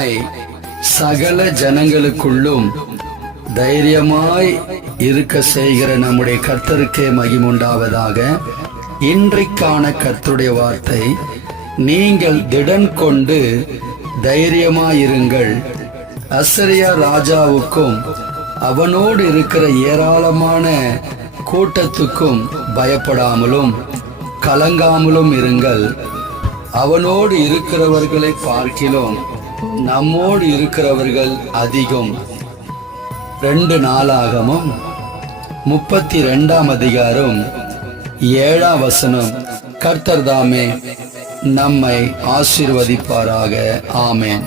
நம்மை சகல ஜனங்களுக்குள்ளும் தைரியமாய் இருக்க செய்கிற நம்முடைய கர்த்தருக்கே மகிமுண்டாவதாக. இன்றைக்கான கர்த்தருடைய வார்த்தை, நீங்கள் திடன் கொண்டு தைரியமாயிருங்கள். அசரியா ராஜாவுக்கும் அவனோடு இருக்கிற ஏராளமான கூட்டத்துக்கும் பயப்படாமலும் கலங்காமலும் இருங்கள். அவனோடு இருக்கிறவர்களை பார்க்கிலும் நம்மோடு இருக்கிறவர்கள் அதிகம். 2 நாளாகமம் 32 கர்த்தர் தாமே நம்மை ஆசீர்வதிப்பாராக. ஆமென்.